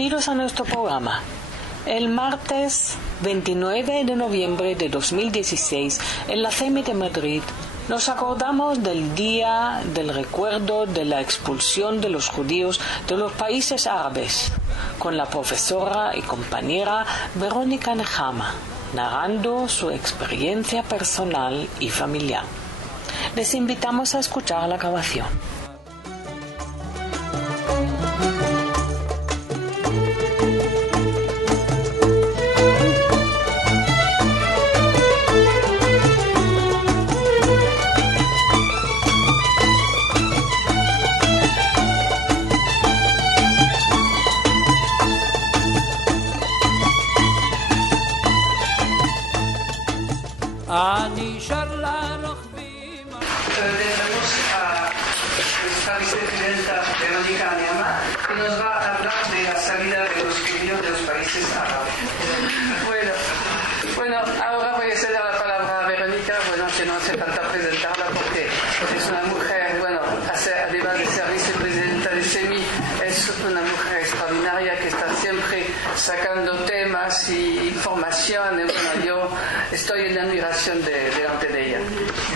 Bienvenidos a nuestro programa. El martes 29 de noviembre de 2016, en la CEMI de Madrid, nos acordamos del Día del Recuerdo de la expulsión de los judíos de los países árabes, con la profesora y compañera Verónica Nehama, narrando su experiencia personal y familiar. Les invitamos a escuchar la grabación. Tenemos a nuestra vicepresidenta Verónica Nehama, que nos va a hablar de la salida de los judíos de los países árabes. Bueno, ahora voy a ceder la palabra a Verónica, que no hace falta presentarla porque es una mujer, además de ser vicepresidenta de CEMI, es una mujer extraordinaria que está siempre sacando temas y información. Yo estoy en admiración delante de ella,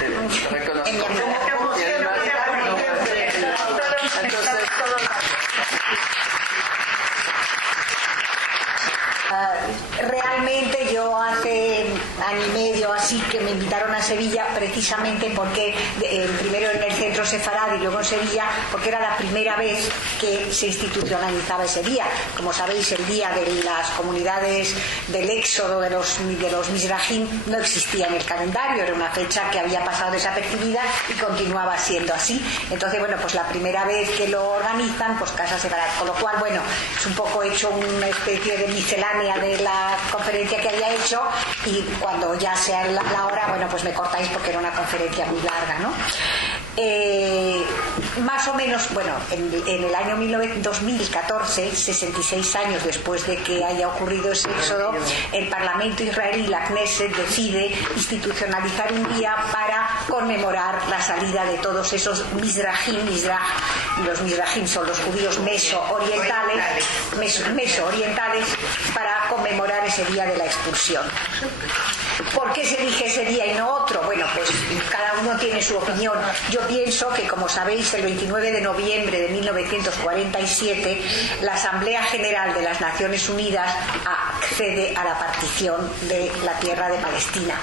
de reconozco. Realmente yo hace año y medio así que me invitaron a Sevilla precisamente porque primero en el centro Sefarad y luego en Sevilla, porque era la primera vez que se institucionalizaba ese día. Como sabéis, el día de las comunidades del éxodo de los Mizrahim no existía en el calendario, era una fecha que había pasado desapercibida y continuaba siendo así. Entonces, pues la primera vez que lo organizan, pues Casa Sefarad, con lo cual, es un poco hecho una especie de miscelánea de la conferencia que había hecho, y cuando ya sea la hora, pues me cortáis porque era una conferencia muy larga, ¿no? Más o menos, en el año 2014, 66 años después de que haya ocurrido ese éxodo, el Parlamento israelí, la Knesset, decide institucionalizar un día para conmemorar la salida de todos esos Mizrahim. Los Mizrahim son los judíos mesoorientales, para conmemorar ese día de la expulsión. ¿Por qué se elige ese día y no otro? Pues cada uno tiene su opinión. Yo pienso que, como sabéis, el 29 de noviembre de 1947 la Asamblea General de las Naciones Unidas accede a la partición de la tierra de Palestina.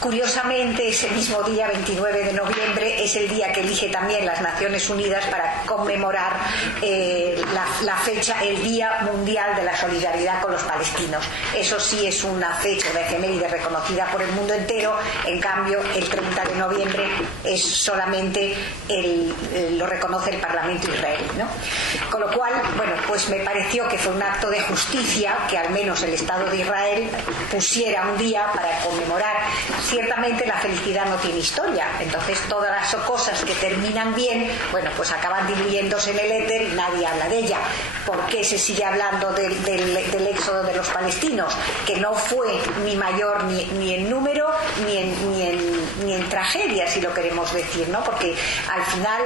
Curiosamente, ese mismo día, 29 de noviembre, es el día que elige también las Naciones Unidas para conmemorar la fecha, el Día Mundial de la Solidaridad con los Palestinos. Eso sí es una fecha, una efeméride reconocida por el mundo entero. En cambio, el 30 de noviembre es solamente lo reconoce el Parlamento israelí, ¿no? Con lo cual, pues me pareció que fue un acto de justicia que al menos el Estado de Israel pusiera un día para conmemorar. Ciertamente la felicidad no tiene historia, entonces todas las cosas que terminan bien, pues acaban diluyéndose en el éter y nadie habla de ella. ¿Por qué se sigue hablando del éxodo de los palestinos? Que no fue ni mayor ni en número ni en tragedia, si lo queremos decir, ¿no? Porque al final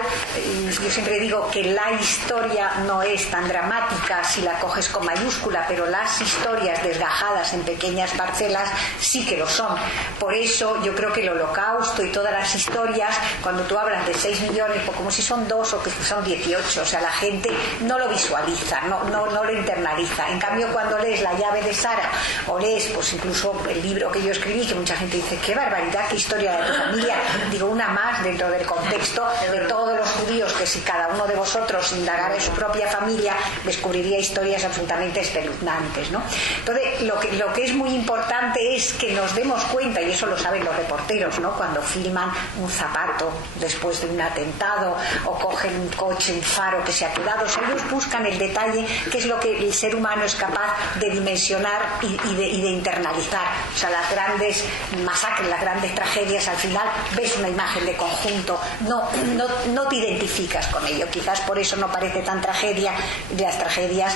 yo siempre digo que la historia no es tan dramática si la coges con mayúscula, pero las historias desgajadas en pequeñas parcelas sí que lo son. Por eso yo creo que el Holocausto y todas las historias, cuando tú hablas de 6 millones, pues como si son 2 o que son 18, la gente no lo visualiza, no lo internaliza. En cambio, cuando lees La llave de Sara o lees incluso el libro que yo escribí, que mucha gente dice, qué barbaridad, qué historia de tu familia, digo, una más dentro del contexto de todos los judíos, que si cada uno de vosotros indagara en su propia familia, descubriría historias absolutamente espeluznantes, ¿no? Entonces, lo que es muy importante es que nos demos cuenta, y eso lo saben los reporteros, ¿no? Cuando filman un zapato después de un atentado o cogen un coche, un faro que se ha quedado, ellos buscan el detalle, que es lo que el ser humano es capaz de dimensionar y de internalizar. Las grandes masacres, las grandes tragedias, al final ves una imagen de conjunto, no te identificas con ello. Quizás por eso no parece tan tragedia. Las tragedias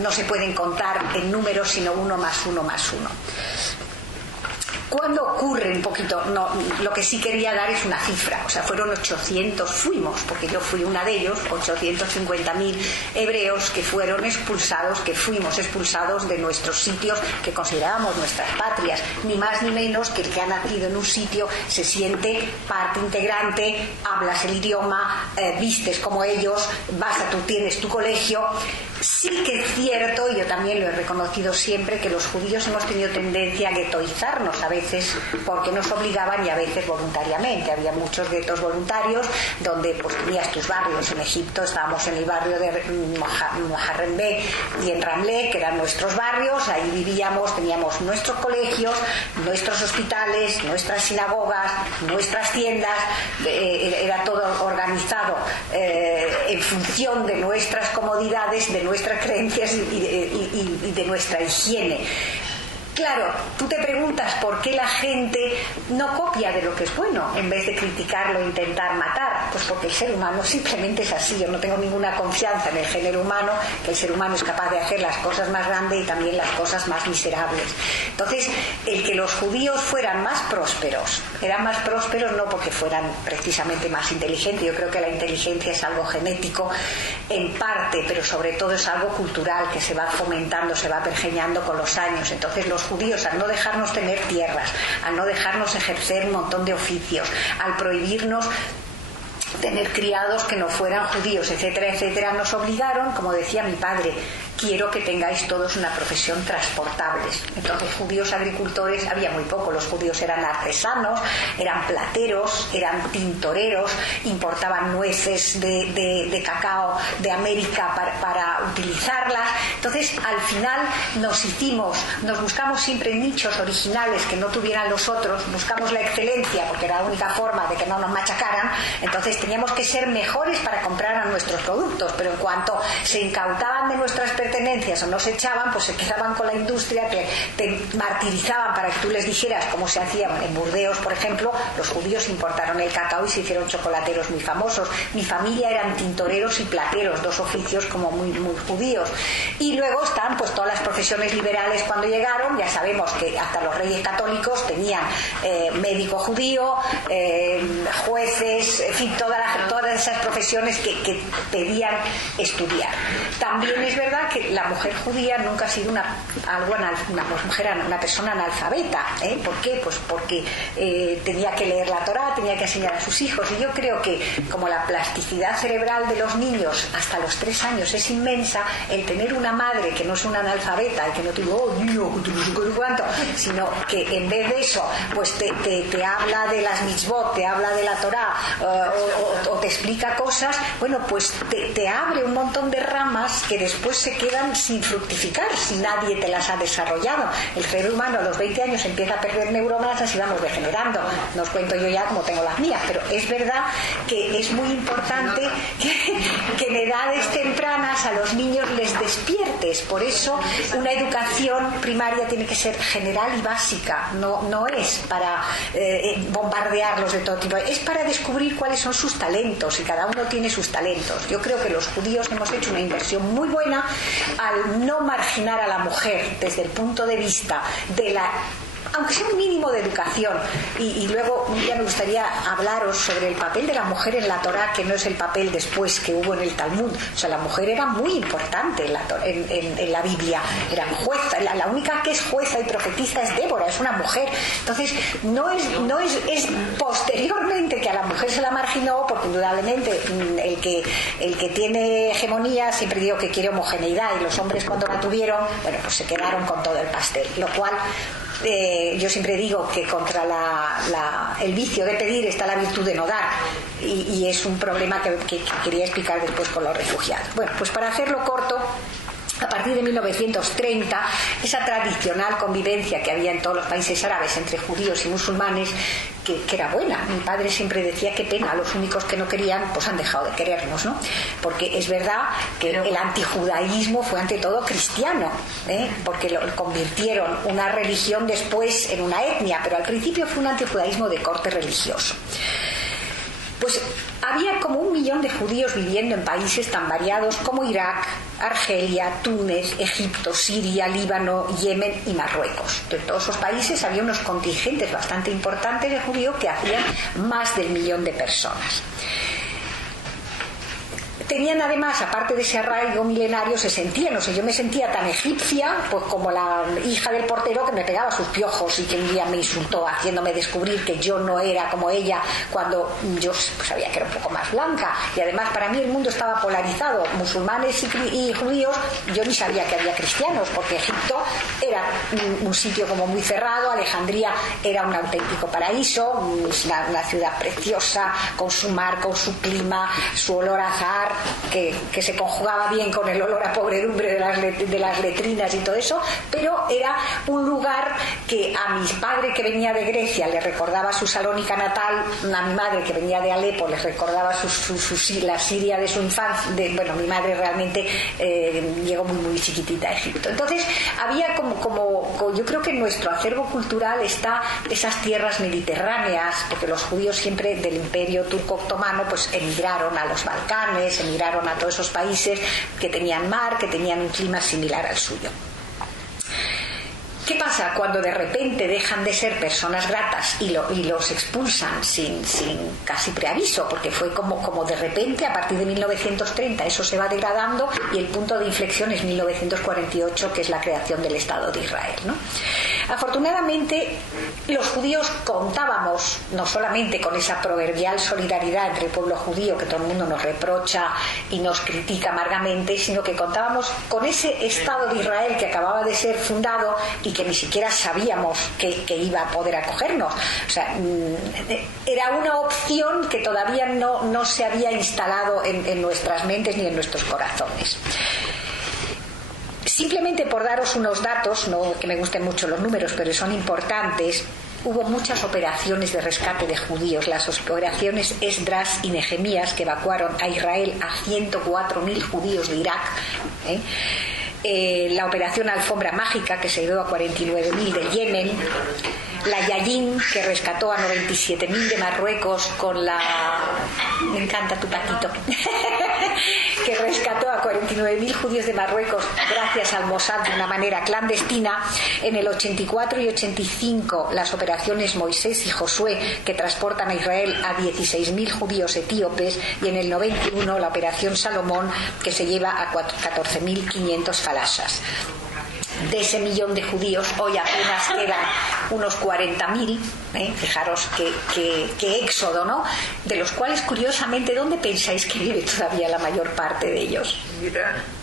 no se pueden contar en números, sino 1 más 1 más 1. ¿Cuándo ocurre un poquito? No, lo que sí quería dar es una cifra, o sea, fueron 800, porque yo fui una de ellos, 850.000 hebreos que fueron expulsados, que fuimos expulsados de nuestros sitios que considerábamos nuestras patrias, ni más ni menos que el que ha nacido en un sitio se siente parte integrante, hablas el idioma, vistes como ellos, tienes tu colegio. Sí que es cierto, y yo también lo he reconocido siempre, que los judíos hemos tenido tendencia a guetoizarnos a veces porque nos obligaban y a veces voluntariamente. Había muchos guetos voluntarios donde pues tenías tus barrios. En Egipto estábamos en el barrio de Moharrembé y en Ramleh, que eran nuestros barrios, ahí vivíamos, teníamos nuestros colegios, nuestros hospitales, nuestras sinagogas, nuestras tiendas, era todo organizado en función de nuestras comodidades, de nuestras creencias y de nuestra higiene. Claro, tú te preguntas por qué la gente no copia de lo que es bueno en vez de criticarlo e intentar matar. Pues porque el ser humano simplemente es así. Yo no tengo ninguna confianza en el género humano, que el ser humano es capaz de hacer las cosas más grandes y también las cosas más miserables. Entonces, el que los judíos fueran más prósperos, eran más prósperos no porque fueran precisamente más inteligentes. Yo creo que la inteligencia es algo genético en parte, pero sobre todo es algo cultural que se va fomentando, se va pergeñando con los años. Entonces los judíos, al no dejarnos tener tierras, al no dejarnos ejercer un montón de oficios, al prohibirnos tener criados que no fueran judíos, etcétera, etcétera, nos obligaron, como decía mi padre, quiero que tengáis todos una profesión transportables. Entonces, judíos agricultores había muy poco. Los judíos eran artesanos, eran plateros, eran tintoreros, importaban nueces de cacao de América para utilizarlas. Entonces, al final nos buscamos siempre nichos originales que no tuvieran los otros, buscamos la excelencia porque era la única forma de que no nos machacaran. Entonces teníamos que ser mejores para comprar a nuestros productos, pero en cuanto se incautaban de nuestras pertenencias o nos echaban, pues se quedaban con la industria, que te martirizaban para que tú les dijeras cómo se hacía. En Burdeos, por ejemplo, los judíos importaron el cacao y se hicieron chocolateros muy famosos. Mi familia eran tintoreros y plateros, dos oficios como muy, muy judíos. Y luego están pues todas las profesiones liberales cuando llegaron. Ya sabemos que hasta los reyes católicos tenían médico judío, jueces, en fin, todas esas profesiones que pedían estudiar. También es verdad que la mujer judía nunca ha sido una persona analfabeta. ¿Por qué? Pues porque tenía que leer la Torá, tenía que enseñar a sus hijos. Y yo creo que como la plasticidad cerebral de los niños hasta los 3 años es inmensa, el tener una madre que no es una analfabeta y que no te digo, oh, niño, cuánto, sino que en vez de eso pues te habla de las mitzvot, te habla de la Torá, o te explica cosas, bueno, pues te abre un montón de ramas que después se quedan sin fructificar si nadie te las ha desarrollado. El cerebro humano a los 20 años empieza a perder neuronas, así vamos degenerando. No os cuento yo ya como tengo las mías, pero es verdad que es muy importante que en edades tempranas a los niños les despiertes. Por eso una educación primaria tiene que ser general y básica, no es para bombardearlos de todo tipo, es para descubrir cuáles son sus talentos, y cada uno tiene sus talentos. Yo creo que los judíos hemos hecho una inversión muy buena al no marginar a la mujer desde el punto de vista de la, aunque sea un mínimo de educación. Y luego un día me gustaría hablaros sobre el papel de la mujer en la Torá, que no es el papel después que hubo en el Talmud. O sea, la mujer era muy importante en la Biblia. Era jueza, la única que es jueza y profetista es Débora, es una mujer. Entonces es posteriormente que a la mujer se la marginó, porque indudablemente el que tiene hegemonía, siempre digo que quiere homogeneidad, y los hombres cuando la tuvieron, bueno, pues se quedaron con todo el pastel, lo cual yo siempre digo que contra el vicio de pedir está la virtud de no dar, y es un problema que quería explicar después con los refugiados. Bueno, pues para hacerlo corto, a partir de 1930, esa tradicional convivencia que había en todos los países árabes entre judíos y musulmanes, que era buena. Mi padre siempre decía, qué pena, los únicos que no querían pues han dejado de querernos, ¿no? Porque es verdad que el antijudaísmo fue ante todo cristiano, porque lo convirtieron una religión después en una etnia, pero al principio fue un antijudaísmo de corte religioso. Pues había como 1 millón de judíos viviendo en países tan variados como Irak, Argelia, Túnez, Egipto, Siria, Líbano, Yemen y Marruecos. De todos esos países había unos contingentes bastante importantes de judíos que hacían más del 1 millón de personas. Tenían además, aparte de ese arraigo milenario, se sentían, no sé, yo me sentía tan egipcia, pues como la hija del portero que me pegaba sus piojos y que un día me insultó haciéndome descubrir que yo no era como ella cuando yo pues, sabía que era un poco más blanca. Y además para mí el mundo estaba polarizado, musulmanes y judíos. Yo ni sabía que había cristianos, porque Egipto era un sitio como muy cerrado, Alejandría era un auténtico paraíso, una ciudad preciosa, con su mar, con su clima, su olor a azahar, que se conjugaba bien con el olor a podredumbre de las letrinas y todo eso, pero era un lugar que a mi padre, que venía de Grecia, le recordaba su Salónica natal, a mi madre, que venía de Alepo, les recordaba la Siria de su infancia. Bueno, mi madre realmente llegó muy chiquitita a Egipto. Entonces había como yo creo que en nuestro acervo cultural está esas tierras mediterráneas, porque los judíos siempre del imperio turco-otomano pues emigraron a los Balcanes, emigraron a todos esos países que tenían mar, que tenían un clima similar al suyo. ¿Qué pasa cuando de repente dejan de ser personas gratas y los expulsan sin casi preaviso? Porque fue como de repente, a partir de 1930, eso se va degradando y el punto de inflexión es 1948, que es la creación del Estado de Israel, ¿no? Afortunadamente, los judíos contábamos no solamente con esa proverbial solidaridad entre el pueblo judío, que todo el mundo nos reprocha y nos critica amargamente, sino que contábamos con ese Estado de Israel que acababa de ser fundado y que ni siquiera sabíamos que iba a poder acogernos. O sea, era una opción que todavía no se había instalado en nuestras mentes ni en nuestros corazones. Simplemente por daros unos datos, no que me gusten mucho los números, pero son importantes. Hubo muchas operaciones de rescate de judíos, las operaciones Esdras y Nehemías, que evacuaron a Israel a 104.000 judíos de Irak, la operación Alfombra Mágica, que se dio a 49.000 de Yemen, la Yayín, que rescató a 97.000 de Marruecos con la... Me encanta tu patito. Que rescató a 49.000 judíos de Marruecos gracias al Mossad de una manera clandestina. En el 84 y 85 las operaciones Moisés y Josué, que transportan a Israel a 16.000 judíos etíopes, y en el 91 la operación Salomón, que se lleva a 14.500 falashas. De ese 1 millón de judíos hoy apenas quedan unos 40.000, fijaros qué éxodo, ¿no? De los cuales, curiosamente, ¿dónde pensáis que vive todavía la mayor parte de ellos?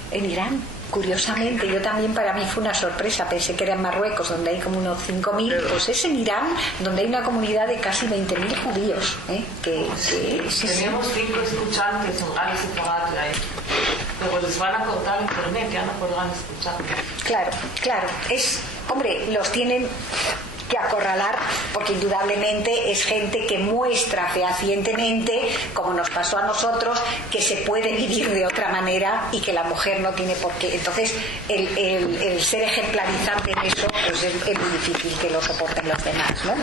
En Irán. Curiosamente, yo también, para mí fue una sorpresa, pensé que era en Marruecos, donde hay como unos 5.000, pues es en Irán, donde hay una comunidad de casi 20.000 judíos. Tenemos 5 escuchantes en radio ahí. Luego les van a cortar internet, ya no podrán escuchar. Claro, hombre, los tienen que acorralar, porque indudablemente es gente que muestra fehacientemente, como nos pasó a nosotros, que se puede vivir de otra manera y que la mujer no tiene por qué. Entonces el ser ejemplarizante en eso pues es muy difícil que lo soporten los demás, ¿no?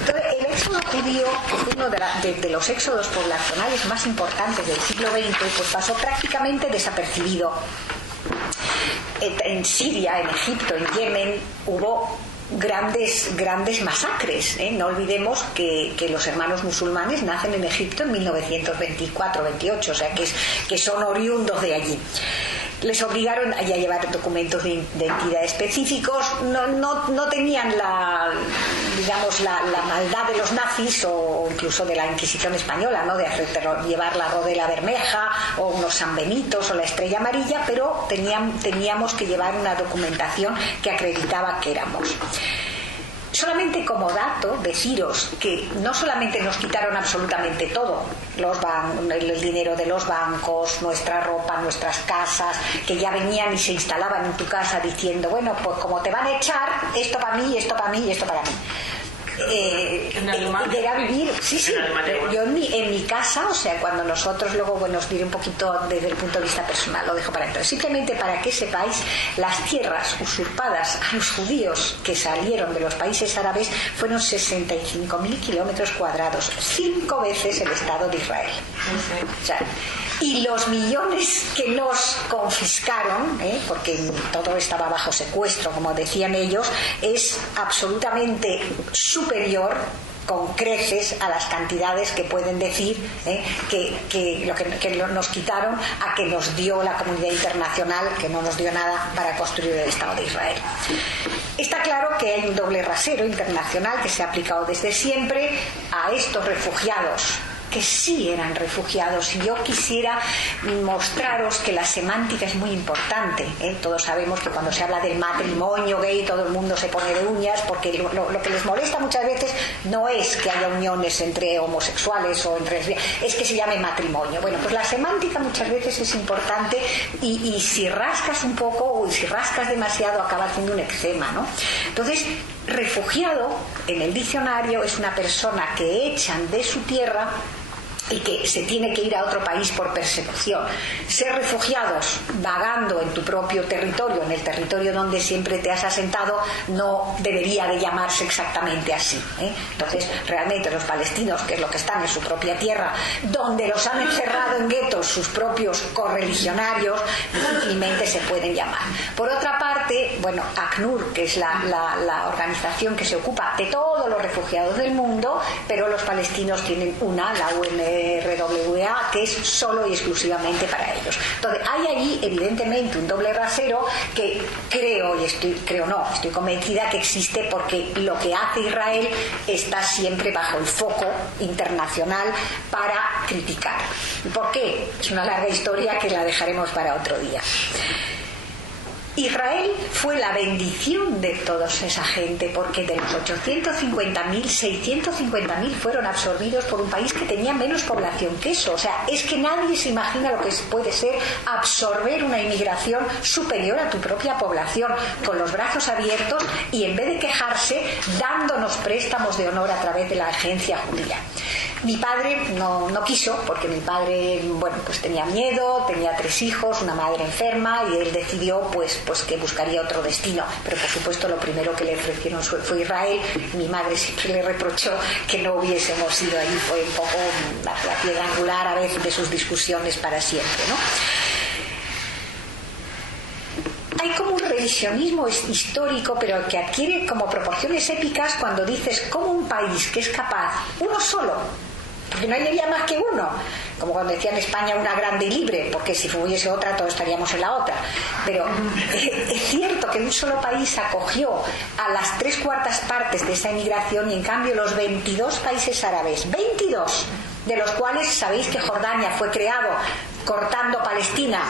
Entonces, el éxodo judío, que fue uno de los éxodos poblacionales más importantes del siglo XX, pues pasó prácticamente desapercibido. En Siria, en Egipto, en Yemen hubo grandes masacres, No olvidemos que los hermanos musulmanes nacen en Egipto en 1924-28, o sea que son oriundos de allí. Les obligaron a llevar documentos de identidad específicos, no tenían la maldad de los nazis o incluso de la Inquisición española, ¿no? De llevar la rodela bermeja o unos sanbenitos o la estrella amarilla, pero teníamos que llevar una documentación que acreditaba que éramos. Solamente como dato, deciros que no solamente nos quitaron absolutamente todo, el dinero de los bancos, nuestra ropa, nuestras casas, que ya venían y se instalaban en tu casa diciendo, bueno, pues como te van a echar, esto para mí, esto para mí y esto para mí. Llegué a vivir, sí, yo en mi casa, o sea, cuando nosotros luego, bueno, os diré un poquito desde el punto de vista personal, lo dejo para entonces, simplemente para que sepáis, las tierras usurpadas a los judíos que salieron de los países árabes fueron 65.000 kilómetros cuadrados, 5 veces el Estado de Israel. O sea, y los millones que nos confiscaron, porque todo estaba bajo secuestro, como decían ellos, es absolutamente superior con creces a las cantidades que pueden decir que nos quitaron a que nos dio la comunidad internacional, que no nos dio nada para construir el Estado de Israel. Está claro que hay un doble rasero internacional que se ha aplicado desde siempre a estos refugiados, que sí eran refugiados, y yo quisiera mostraros que la semántica es muy importante, Todos sabemos que cuando se habla del matrimonio gay todo el mundo se pone de uñas, porque lo que les molesta muchas veces no es que haya uniones entre homosexuales o entre lesbianas, es que se llame matrimonio. Bueno, pues la semántica muchas veces es importante, y si rascas un poco o si rascas demasiado acaba haciendo un eczema, ¿no? Entonces, refugiado en el diccionario es una persona que echan de su tierra y que se tiene que ir a otro país por persecución. Ser refugiados vagando en tu propio territorio, en el territorio donde siempre te has asentado, no debería de llamarse exactamente así, Entonces, realmente los palestinos, que es lo que están en su propia tierra, donde los han encerrado en guetos sus propios correligionarios, difícilmente se pueden llamar. Por otra parte, bueno, ACNUR, que es la organización que se ocupa de todos los refugiados del mundo, pero los palestinos tienen una, la UNRWA, que es solo y exclusivamente para ellos. Entonces, hay allí evidentemente un doble rasero que estoy convencida que existe, porque lo que hace Israel está siempre bajo el foco internacional para criticar. ¿Por qué? Es una larga historia que la dejaremos para otro día. Israel fue la bendición de toda esa gente, porque de los 850.000, 650.000 fueron absorbidos por un país que tenía menos población que eso. O sea, es que nadie se imagina lo que puede ser absorber una inmigración superior a tu propia población, con los brazos abiertos, y en vez de quejarse, dándonos préstamos de honor a través de la agencia judía. Mi padre no quiso, porque mi padre, bueno, pues tenía miedo, tenía 3 hijos, una madre enferma, y él decidió pues que buscaría otro destino. Pero por supuesto lo primero que le ofrecieron fue Israel. Mi madre siempre le reprochó que no hubiésemos ido ahí, fue un poco la piedra angular a veces de sus discusiones para siempre, ¿no? Hay como un revisionismo histórico, pero que adquiere como proporciones épicas cuando dices cómo un país que es capaz, uno solo, porque no había más que uno, como cuando decían España una grande y libre, porque si hubiese otra todos estaríamos en la otra, pero es cierto que un solo país acogió a las 3/4 partes de esa inmigración, y en cambio los 22 países árabes, 22, de los cuales sabéis que Jordania fue creado cortando Palestina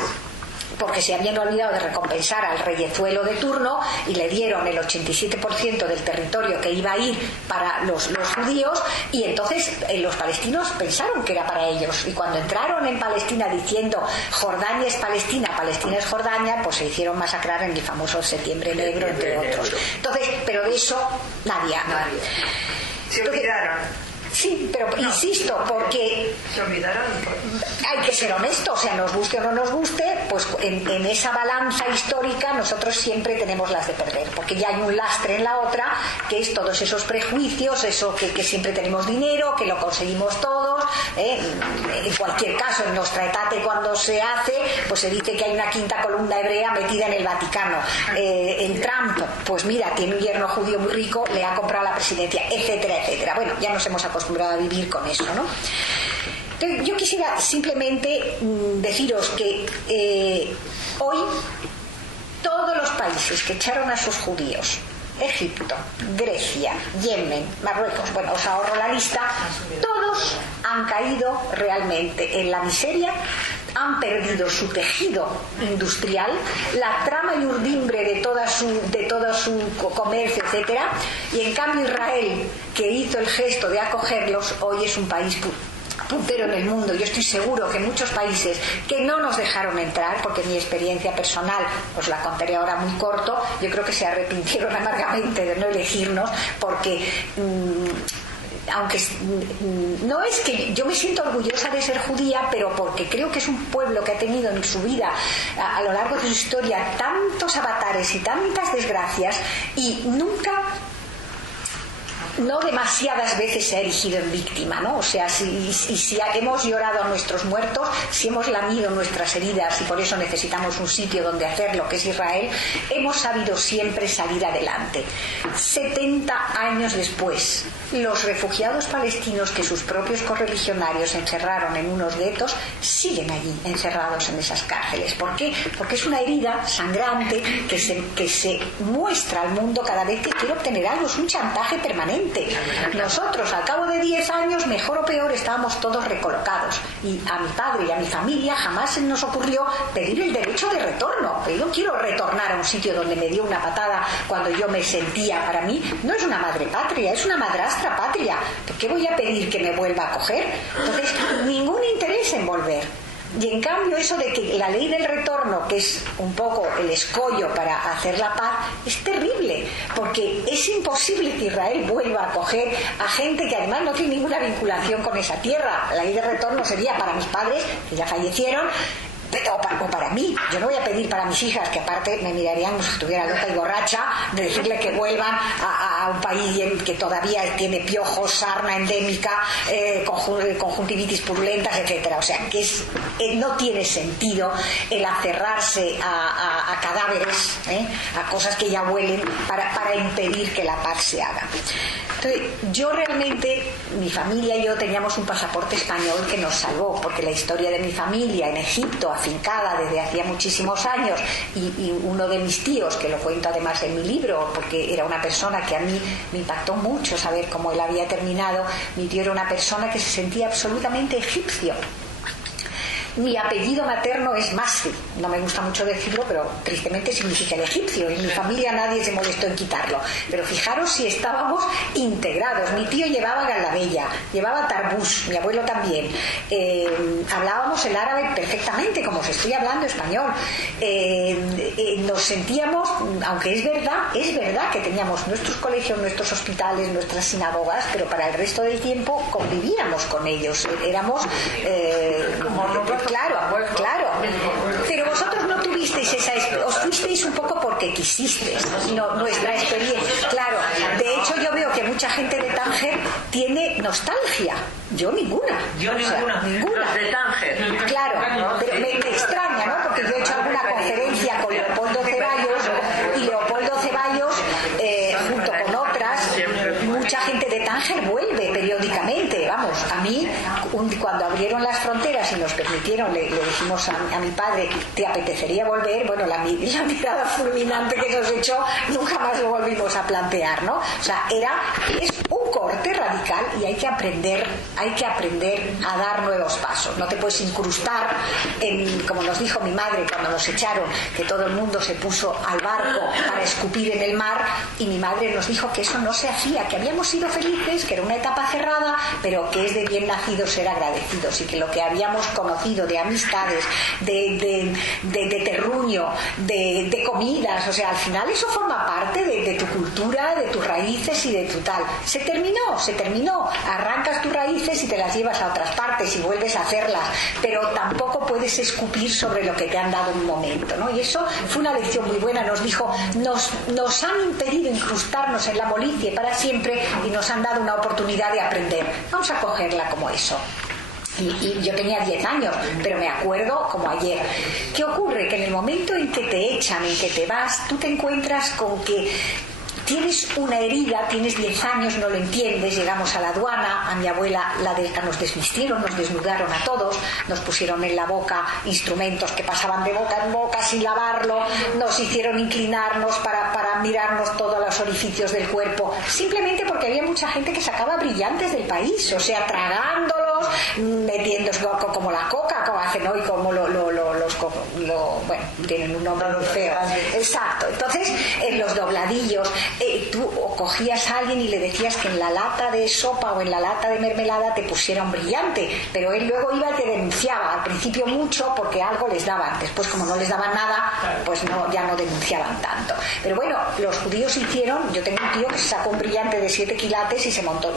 porque se habían olvidado de recompensar al reyezuelo de turno, y le dieron el 87% del territorio que iba a ir para los judíos, y entonces los palestinos pensaron que era para ellos, y cuando entraron en Palestina diciendo Jordania es Palestina, Palestina es Jordania, pues se hicieron masacrar en el famoso Septiembre Negro, entre otros. Entonces, pero de eso nadie habla. Se olvidaron. Sí, pero insisto, porque se olvidaron. Hay que ser honestos, o sea, nos guste o no nos guste, pues en esa balanza histórica nosotros siempre tenemos las de perder, porque ya hay un lastre en la otra, que es todos esos prejuicios, eso que siempre tenemos dinero, que lo conseguimos todos, en cualquier caso, en Nostra Aetate cuando se hace, pues se dice que hay una quinta columna hebrea metida en el Vaticano. En Trump, pues mira, tiene un yerno judío muy rico, le ha comprado la presidencia, etcétera, etcétera. Bueno, ya nos hemos acostumbrado a vivir con eso, ¿no? Entonces, yo quisiera simplemente deciros que hoy todos los países que echaron a sus judíos, Egipto, Grecia, Yemen, Marruecos, bueno, os ahorro la lista, todos han caído realmente en la miseria, han perdido su tejido industrial, la trama y urdimbre de todo su comercio, etcétera, y en cambio Israel, que hizo el gesto de acogerlos, hoy es un país puntero en el mundo. Yo estoy seguro que muchos países que no nos dejaron entrar, porque mi experiencia personal os la contaré ahora muy corto, yo creo que se arrepintieron amargamente de no elegirnos, porque aunque no es que yo me siento orgullosa de ser judía, pero porque creo que es un pueblo que ha tenido en su vida, a lo largo de su historia, tantos avatares y tantas desgracias, y nunca no demasiadas veces se ha erigido en víctima, ¿no? O sea, si hemos llorado a nuestros muertos, si hemos lamido nuestras heridas y por eso necesitamos un sitio donde hacerlo, que es Israel, hemos sabido siempre salir adelante. 70 años después, los refugiados palestinos que sus propios correligionarios encerraron en unos guetos siguen allí encerrados en esas cárceles. ¿Por qué? Porque es una herida sangrante que se muestra al mundo cada vez que quiere obtener algo. Es un chantaje permanente. Nosotros, al cabo de 10 años, mejor o peor, estábamos todos recolocados. Y a mi padre y a mi familia jamás se nos ocurrió pedir el derecho de retorno. Yo no quiero retornar a un sitio donde me dio una patada cuando yo me sentía, para mí, no es una madre patria, es una madrastra patria. ¿Por qué voy a pedir que me vuelva a acoger? Entonces, ningún interés en volver. Y en cambio eso de que la ley del retorno, que es un poco el escollo para hacer la paz, es terrible, porque es imposible que Israel vuelva a acoger a gente que además no tiene ninguna vinculación con esa tierra. La ley del retorno sería para mis padres, que ya fallecieron, o para mí. Yo no voy a pedir para mis hijas, que aparte me mirarían como si estuviera loca y borracha, de decirle que vuelvan a un país que todavía tiene piojos, sarna endémica, conjuntivitis purulentas, etcétera. O sea, que no tiene sentido el aferrarse a cadáveres, a cosas que ya huelen, para impedir que la paz se haga. Entonces, yo realmente, mi familia y yo teníamos un pasaporte español que nos salvó, porque la historia de mi familia en Egipto, afincada desde hacía muchísimos años, y uno de mis tíos, que lo cuento además en mi libro, porque era una persona que a mí me impactó mucho saber cómo él había terminado. Mi tío era una persona que se sentía absolutamente egipcio. Mi apellido materno es Masri, no me gusta mucho decirlo, pero tristemente significa el egipcio. En mi familia nadie se molestó en quitarlo. Pero fijaros si estábamos integrados. Mi tío llevaba galdabella, llevaba tarbús, mi abuelo también. Hablábamos el árabe perfectamente, como os estoy hablando español. Nos sentíamos, aunque es verdad que teníamos nuestros colegios, nuestros hospitales, nuestras sinagogas, pero para el resto del tiempo convivíamos con ellos. Éramos Claro. Pero vosotros no tuvisteis os fuisteis un poco porque quisisteis. No, nuestra experiencia. Claro. De hecho, yo veo que mucha gente de Tánger tiene nostalgia. Yo ninguna. Ninguna. Los de Tánger. Claro. Pero me extraña, ¿no? Porque yo he hecho alguna conferencia con Leopoldo Ceballos y Leopoldo Ceballos, junto con otras, mucha gente de Tánger vuelve periódicamente. Vamos, a mí, cuando abrieron las fronteras y nos permitieron, le dijimos a mi padre, ¿te apetecería volver? Bueno, la mirada fulminante que nos echó, nunca más lo volvimos a plantear, ¿no? O sea, es un corte radical y hay que aprender a dar nuevos pasos. No te puedes incrustar como nos dijo mi madre cuando nos echaron, que todo el mundo se puso al barco para escupir en el mar, y mi madre nos dijo que eso no se hacía, que habíamos sido felices, que era una etapa cerrada, pero que es de bien nacidos ser agradecidos, y que lo que habíamos conocido de amistades, de terruño, de comidas, o sea, al final eso forma parte de tu cultura, de tus raíces y de tu tal. Se terminó, arrancas tus raíces y te las llevas a otras partes y vuelves a hacerlas, pero tampoco puedes escupir sobre lo que te han dado en un momento, ¿no? Y eso fue una lección muy buena. Nos dijo, nos han impedido incrustarnos en la molicie para siempre y nos han dado una oportunidad de aprender. Vamos a cogerla como eso. Y yo tenía 10 años, pero me acuerdo como ayer. ¿Qué ocurre? Que en el momento en que te echan, en que te vas, tú te encuentras con que tienes una herida, tienes 10 años, no lo entiendes. Llegamos a la aduana, a mi abuela la nos desvistieron, nos desnudaron a todos, nos pusieron en la boca instrumentos que pasaban de boca en boca sin lavarlo, nos hicieron inclinarnos para mirarnos todos los orificios del cuerpo, simplemente porque había mucha gente que sacaba brillantes del país, o sea, tragándolos, metiéndose como la coca, como hacen hoy, como bueno, tienen un nombre muy feo. Exacto. Entonces, en los dobladillos, tú cogías a alguien y le decías que en la lata de sopa o en la lata de mermelada te pusiera un brillante, pero él luego iba y te denunciaba, al principio mucho porque algo les daban, después como no les daban nada, pues ya no denunciaban tanto. Pero bueno, los judíos hicieron, yo tengo un tío que se sacó un brillante de 7 quilates y se montó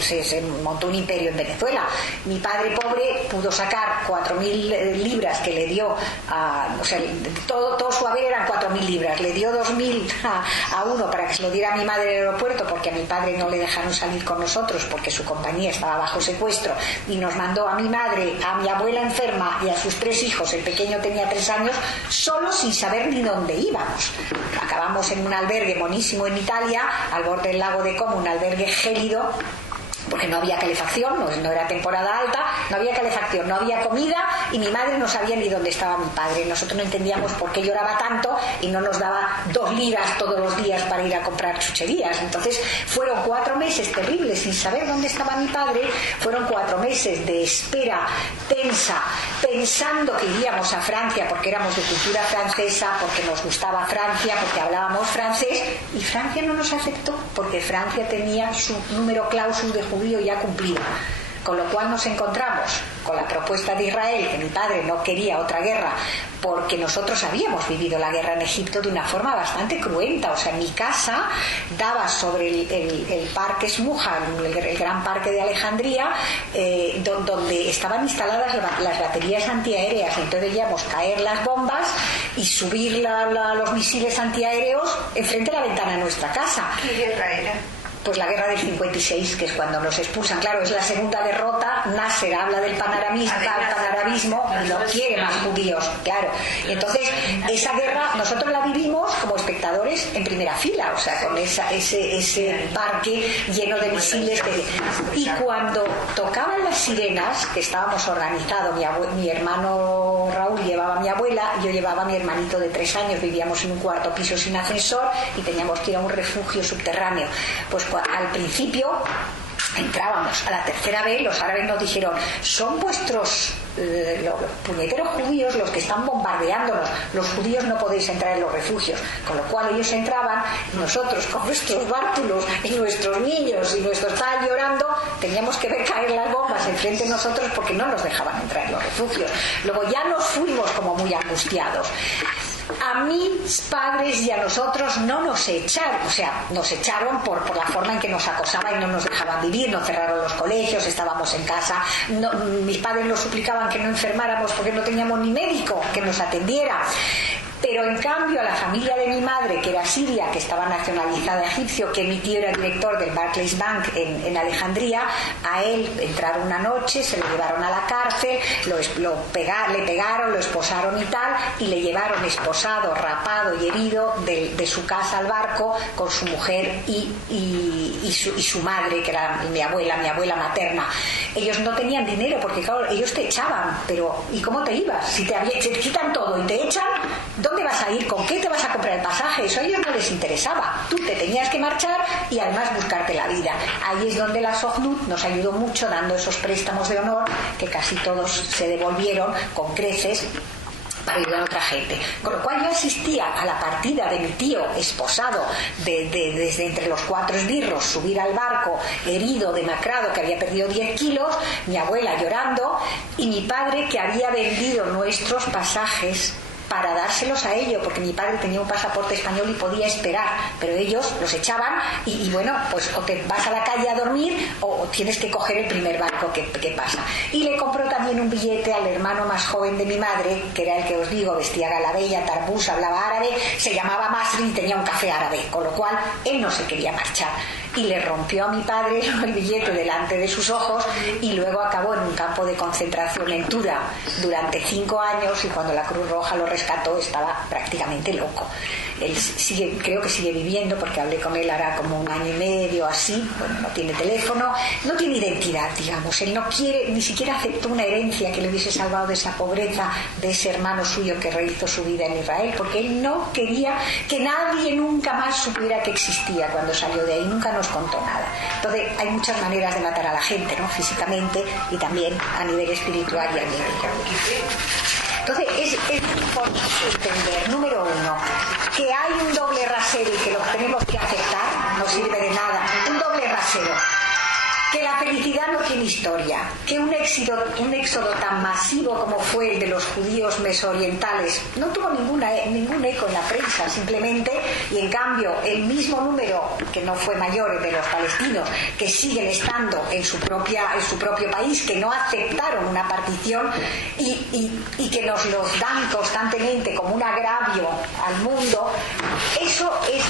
un imperio en Venezuela. Mi padre pobre pudo sacar 4.000 libras que le dio o sea, todo su haber eran 4.000 libras, le dio 2.000 a uno para que se lo diera a mi madre en el aeropuerto, porque a mi padre no le dejaron salir con nosotros porque su compañía estaba bajo secuestro, y nos mandó a mi madre, a mi abuela enferma y a sus 3 hijos, el pequeño tenía 3 años, solos sin saber ni dónde íbamos. Acabamos en un albergue monísimo en Italia, al borde del lago de Como, un albergue gélido, porque no había calefacción, no era temporada alta, no había calefacción, no había comida, y mi madre no sabía ni dónde estaba mi padre. Nosotros no entendíamos por qué lloraba tanto y no nos daba 2 liras todos los días para ir a comprar chucherías. Entonces fueron 4 meses terribles sin saber dónde estaba mi padre, fueron 4 meses de espera tensa, pensando que iríamos a Francia porque éramos de cultura francesa, porque nos gustaba Francia, porque hablábamos francés, y Francia no nos aceptó porque Francia tenía su número clausus de judío ya cumplido. Con lo cual nos encontramos con la propuesta de Israel, que mi padre no quería otra guerra, porque nosotros habíamos vivido la guerra en Egipto de una forma bastante cruenta. O sea, mi casa daba sobre el parque Smuja, el gran parque de Alejandría, donde estaban instaladas las baterías antiaéreas. Entonces veíamos caer las bombas y subir los misiles antiaéreos enfrente de la ventana de nuestra casa. ¿Qué guerra era? Pues la guerra del 56, que es cuando nos expulsan. Claro, es la segunda derrota. Nasser habla del panarabismo y no quiere más judíos, claro. Entonces, esa guerra nosotros la vivimos como espectadores en primera fila, o sea, con ese parque lleno de misiles. Y cuando tocaban las sirenas, que estábamos organizados, mi hermano Raúl llevaba a mi abuela y yo llevaba a mi hermanito de 3 años, vivíamos en un 4º piso sin ascensor y teníamos que ir a un refugio subterráneo. Pues al principio entrábamos, a la tercera vez los árabes nos dijeron: son vuestros los puñeteros judíos los que están bombardeándonos, los judíos no podéis entrar en los refugios. Con lo cual ellos entraban y nosotros con nuestros bártulos y nuestros niños y nuestros estaban llorando, teníamos que ver caer las bombas enfrente de nosotros porque no nos dejaban entrar en los refugios. Luego ya nos fuimos como muy angustiados. A mis padres y a nosotros no nos echaron, o sea, nos echaron por la forma en que nos acosaban y no nos dejaban vivir, nos cerraron los colegios, estábamos en casa, mis padres nos suplicaban que no enfermáramos porque no teníamos ni médico que nos atendiera. Pero en cambio a la familia de mi madre, que era siria, que estaba nacionalizada egipcio, que mi tío era director del Barclays Bank en Alejandría, a él entraron una noche, se lo llevaron a la cárcel, le pegaron, lo esposaron y tal, y le llevaron esposado, rapado y herido de su casa al barco con su mujer y su madre, que era mi abuela materna. Ellos no tenían dinero porque claro, ellos te echaban, pero ¿y cómo te ibas? Si te quitan todo y te echan, ¿dónde vas a ir? ¿Con qué te vas a comprar el pasaje? Eso a ellos no les interesaba. Tú te tenías que marchar y además buscarte la vida. Ahí es donde la Soghnut nos ayudó mucho dando esos préstamos de honor que casi todos se devolvieron con creces para ayudar a otra gente. Con lo cual yo asistía a la partida de mi tío esposado desde entre los 4 esbirros, subir al barco herido, demacrado, que había perdido 10 kilos, mi abuela llorando y mi padre que había vendido nuestros pasajes para dárselos a ellos, porque mi padre tenía un pasaporte español y podía esperar, pero ellos los echaban y bueno, pues o te vas a la calle a dormir o tienes que coger el primer barco que pasa. Y le compró también un billete al hermano más joven de mi madre, que era el que os digo, vestía galabella, tarbús, hablaba árabe, se llamaba Masri y tenía un café árabe, con lo cual él no se quería marchar. Y le rompió a mi padre el billete delante de sus ojos y luego acabó en un campo de concentración en Tura durante 5 años, y cuando la Cruz Roja lo rescató estaba prácticamente loco. Él creo que sigue viviendo, porque hablé con él hará como 1 año y medio así. Bueno, no tiene teléfono, no tiene identidad, digamos. Él no quiere, ni siquiera aceptó una herencia que le hubiese salvado de esa pobreza de ese hermano suyo que rehizo su vida en Israel, porque él no quería que nadie nunca más supiera que existía. Cuando salió de ahí nunca nos contó nada. Entonces hay muchas maneras de matar a la gente, ¿no? Físicamente y también a nivel espiritual y anímico. Entonces es importante entender, número 1, que hay un doble rasero y que lo tenemos que aceptar. No sirve de nada un doble rasero. que la felicidad no tiene historia, que un éxodo tan masivo como fue el de los judíos mesoorientales no tuvo ningún eco en la prensa, simplemente, y en cambio el mismo número, que no fue mayor, de los palestinos que siguen estando en su propio país, que no aceptaron una partición y que nos los dan constantemente como un agravio al mundo, eso es...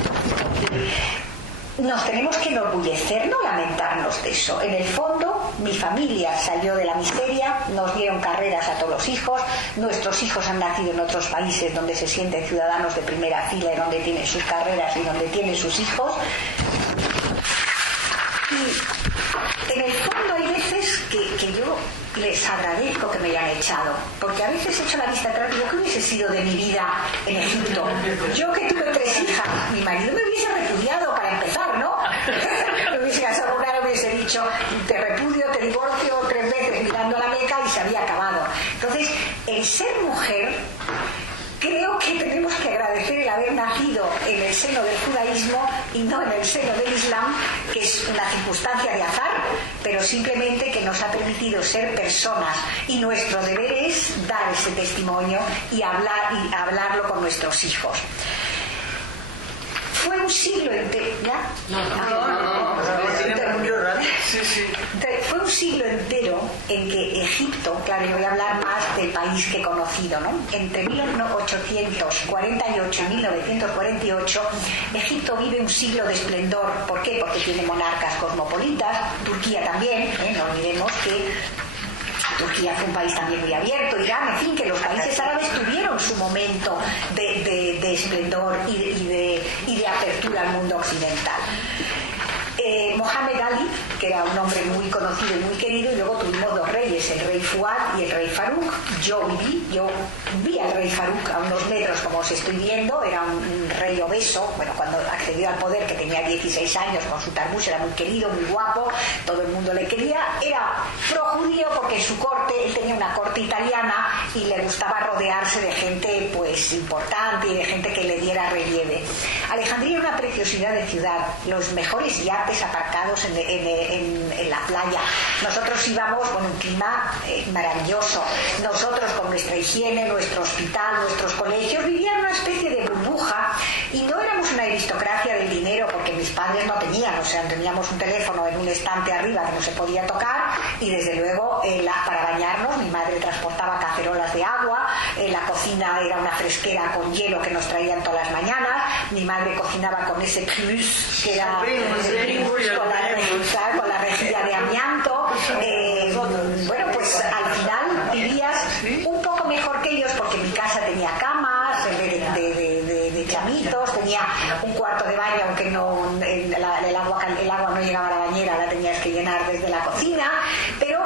Nos tenemos que enorgullecer, no lamentarnos de eso. En el fondo, mi familia salió de la miseria, nos dieron carreras a todos los hijos, nuestros hijos han nacido en otros países donde se sienten ciudadanos de primera fila y donde tienen sus carreras y donde tienen sus hijos. Y en el fondo hay veces que yo les agradezco que me hayan echado, porque a veces he hecho la vista atrás y digo, ¿qué hubiese sido de mi vida en Egipto? Yo que tuve 3 hijas, mi marido me hubiese repudiado para empezar, ¿no? Me hubiese casado con una, me hubiese dicho, te repudio, te divorcio 3 veces mirando a la Meca y se había acabado. Entonces, el ser mujer, creo que tenemos que agradecer el haber nacido en el seno del judaísmo y no en el seno del islam, que es una circunstancia de azar, pero simplemente que nos ha permitido ser personas, y nuestro deber es dar ese testimonio y hablarlo con nuestros hijos. Fue un siglo entero. ¿Ya? Fue un siglo entero en que Egipto, claro, yo voy a hablar más del país que he conocido, ¿no? Entre 1848 y 1948, Egipto vive un siglo de esplendor. ¿Por qué? Porque tiene monarcas cosmopolitas, Turquía también, no olvidemos que Turquía fue un país también muy abierto, Irán, en fin, que los países árabes tuvieron su momento de esplendor y de apertura al mundo occidental. Mohammed Ali, que era un hombre muy conocido y muy querido, y luego tuvimos 2 reyes, el rey Fuad y el rey Farouk. Yo vi al rey Farouk a unos metros, como os estoy viendo, era un rey obeso, bueno, cuando accedió al poder, que tenía 16 años, con su tarbush, era muy querido, muy guapo, todo el mundo le quería, era pro-judío porque en su corte, él tenía una corte italiana y le gustaba rodearse de gente pues importante y de gente que le diera relieve. Alejandría era una preciosidad de ciudad, los mejores yates aparcados en la playa. Nosotros íbamos con un clima maravilloso. Nosotros con nuestra higiene, nuestro hospital, nuestros colegios, vivían una especie de burbuja y no éramos una aristocracia del dinero porque mis padres no tenían, o sea, teníamos un teléfono en un estante arriba que no se podía tocar y desde luego para bañarnos mi madre transportaba cacerolas de agua, la cocina era una fresquera con hielo que nos traían todas las mañanas, mi madre cocinaba con ese plus que era con la rejilla de amianto. Bueno, pues al final vivías un poco mejor que ellos porque mi casa tenía camas de chamitos, tenía un cuarto de baño, aunque el agua no llegaba a la bañera, la tenías que llenar desde la cocina, pero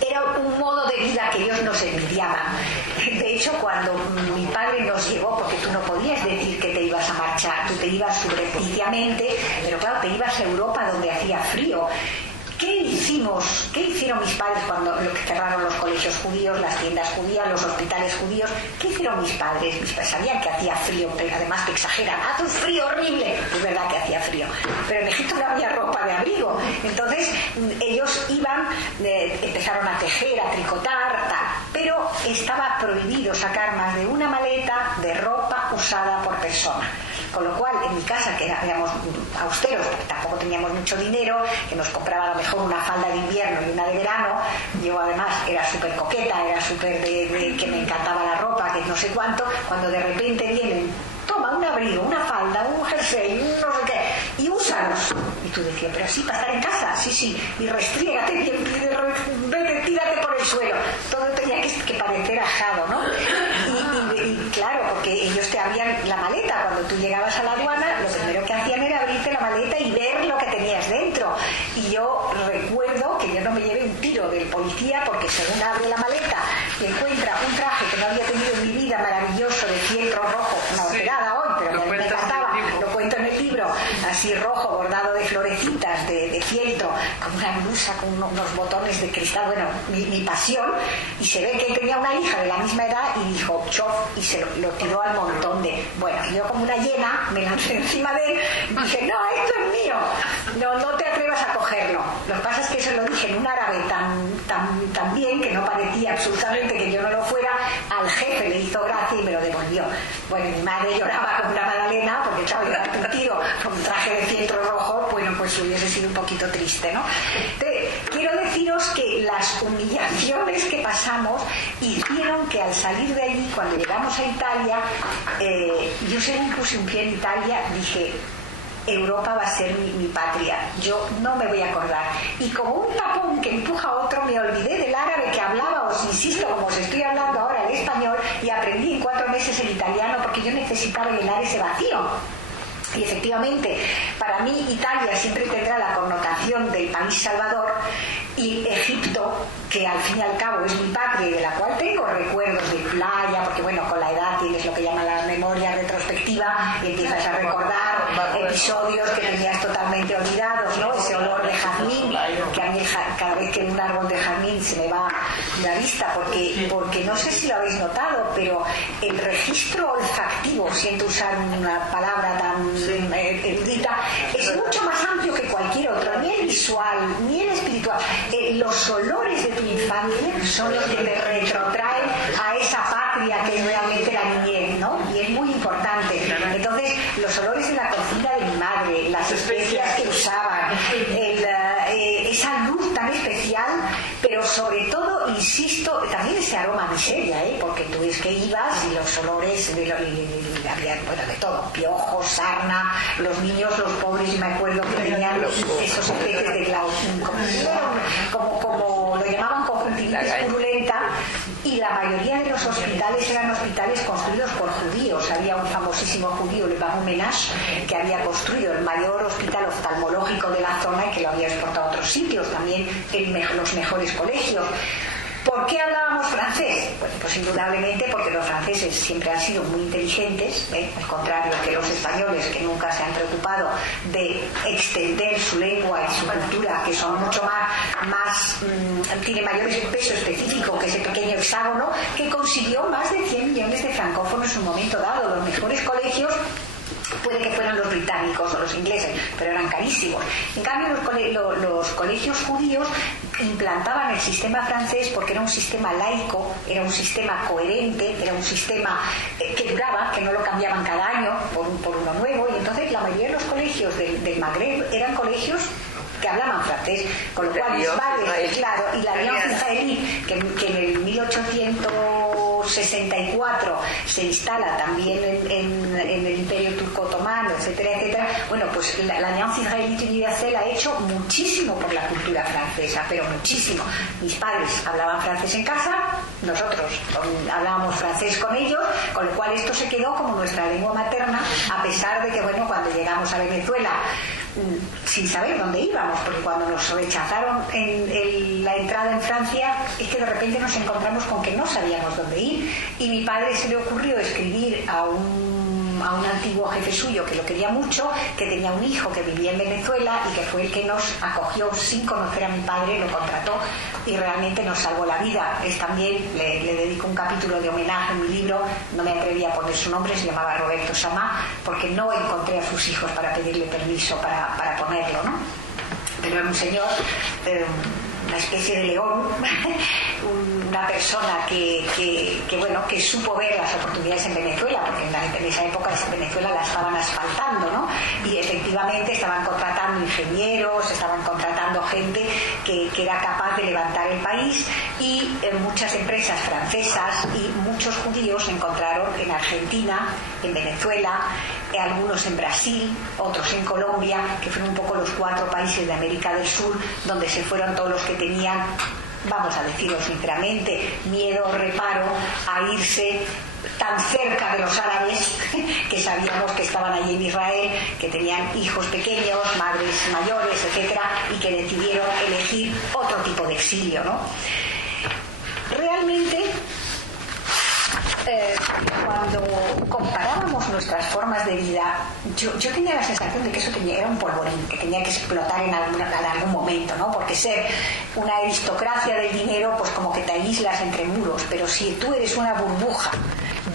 era un modo de vida que ellos nos envidiaban. De hecho, cuando mi padre nos llevó, porque tú no podías decir que te ibas a marchar, tú te ibas subrepticiamente, pero claro, te ibas a Europa donde hacía frío. ¿Qué hicieron mis padres cuando cerraron los colegios judíos, las tiendas judías, los hospitales judíos? ¿Qué hicieron mis padres? Mis padres sabían que hacía frío, pero además que exageran, hace un frío horrible. Es verdad que hacía frío, pero en Egipto no había ropa de abrigo. Entonces ellos empezaron a tejer, a tricotar, tal. Pero estaba prohibido sacar más de una maleta de ropa usada por persona. Con lo cual, en mi casa, que éramos austeros, porque tampoco teníamos mucho dinero, que nos compraba a lo mejor una falda de invierno y una de verano, yo además era súper coqueta, era súper que me encantaba la ropa, que no sé cuánto, cuando de repente vienen, toma un abrigo, una falda, un jersey, un no sé qué, y úsalos. Y tú decías, pero sí, para estar en casa, sí, y restriégate bien, tírate por el suelo. Todo tenía que parecer ajado, ¿no? Y claro, porque ellos te abrían la maleta. Cuando tú llegabas a la aduana, lo primero que hacían era abrirte la maleta y ver lo que tenías dentro. Y yo recuerdo que yo no me llevé un tiro del policía porque según abre la maleta y encuentra un traje que no había tenido en mi vida, maravilloso, de fieltro rojo, una operada hoy, pero me encantaba, lo cuento en el libro, así rojo, bordado de florecitas, de fieltro, con una blusa con unos botones de cristal, bueno, mi pasión, y se ve que tenía una hija de la misma edad y dijo chof, y se lo tiró al montón de, bueno, yo como una hiena me lancé encima de él y dije, no, esto es mío, no te atrevas a cogerlo. Lo que pasa es que se lo dije en un árabe tan bien que no parecía absolutamente que yo no lo fuera. Al jefe le hizo gracia y me lo devolvió. Bueno, mi madre lloraba como una magdalena porque claro, yo era un tiro con un traje de fieltro rojo, bueno, pues hubiese sido un poquito triste, ¿no? Entonces, quiero deciros que las humillaciones que pasamos hicieron que al salir de allí, cuando llegamos a Italia, yo según puse un pie en Italia, dije, Europa va a ser mi patria, yo no me voy a acordar. Y como un tapón que empuja a otro, me olvidé del árabe que hablaba, os insisto, como os estoy hablando ahora el español, y aprendí en 4 meses el italiano porque yo necesitaba llenar ese vacío. Y efectivamente, para mí Italia siempre tendrá la connotación del país salvador, y Egipto, que al fin y al cabo es mi patria y de la cual tengo recuerdos de playa, porque bueno, con la edad tienes lo que llaman la memoria retrospectiva y empiezas a recordar episodios que tenías totalmente olvidados, ¿no? Ese olor de jazmín, que a mí cada vez que hay un árbol de jazmín se me va la vista, porque no sé si lo habéis notado, pero el registro olfactivo, siento usar una palabra tan erudita, es mucho más amplio que cualquier otro, ni el visual, ni el espiritual. Los olores de tu infancia son los que te retrotraen a esa patria que es realmente la niñez, ¿no? Y es muy importante. Entonces, los olores de la cocina de mi madre, las especias que usaban, esa luz tan especial, pero sobre todo, insisto, también ese aroma a miseria, porque tú es que ibas y los olores, había, bueno, de todo, piojos, sarna, los niños, los pobres, me acuerdo que tenían esos especies de como lo llamaban conjuntivitis purulenta, y la mayoría de los hospitales eran hospitales construidos por judíos. Había un famosísimo judío, Le Baron Ménage, que había construido el mayor hospital oftalmológico de la zona y que lo había exportado a otros sitios, también los mejores colegios. ¿Por qué hablábamos francés? Pues indudablemente porque los franceses siempre han sido muy inteligentes, al contrario que los españoles, que nunca se han preocupado de extender su lengua y su cultura, que son mucho más tiene mayor peso específico que ese pequeño hexágono, que consiguió más de 100 millones de francófonos en un momento dado. Los mejores colegios puede que fueran los británicos o los ingleses, pero eran carísimos. En cambio, los colegios judíos implantaban el sistema francés porque era un sistema laico, era un sistema coherente, era un sistema que duraba, que no lo cambiaban cada año por uno nuevo, y entonces la mayoría de los colegios del Magreb eran colegios que hablaban francés, con lo cual mis padres, claro, y la Alianza Israelí, que en el 1864 se instala también en el Imperio Turco Otomano, etcétera, etcétera. Bueno, pues la Alianza Israelita Universal ha hecho muchísimo por la cultura francesa, pero muchísimo. Mis padres hablaban francés en casa, nosotros hablábamos francés con ellos, con lo cual esto se quedó como nuestra lengua materna, a pesar de que, bueno, cuando llegamos a Venezuela, sin saber dónde íbamos, porque cuando nos rechazaron en la entrada en Francia, es que de repente nos encontramos con que no sabíamos dónde ir, y mi padre se le ocurrió escribir a un antiguo jefe suyo que lo quería mucho, que tenía un hijo que vivía en Venezuela y que fue el que nos acogió sin conocer a mi padre, lo contrató y realmente nos salvó la vida. Es también, le dedico un capítulo de homenaje en mi libro, no me atreví a poner su nombre, se llamaba Roberto Samá, porque no encontré a sus hijos para pedirle permiso para ponerlo, ¿no? Pero era un señor, una especie de león, una persona que supo ver las oportunidades en Venezuela, porque en esa época en Venezuela la estaban asfaltando, ¿no? Y efectivamente estaban contratando ingenieros, estaban contratando gente que era capaz de levantar el país, y muchas empresas francesas y muchos judíos se encontraron en Argentina, en Venezuela, algunos en Brasil, otros en Colombia, que fueron un poco los 4 países de América del Sur donde se fueron todos los que tenían, vamos a decirlo sinceramente, miedo o reparo a irse tan cerca de los árabes, que sabíamos que estaban allí en Israel, que tenían hijos pequeños, madres mayores, etcétera, y que decidieron elegir otro tipo de exilio, ¿no? Realmente cuando comparábamos nuestras formas de vida, yo tenía la sensación de que eso era un polvorín que tenía que explotar en algún momento, ¿no? Porque ser una aristocracia del dinero, pues como que te aíslas entre muros, pero si tú eres una burbuja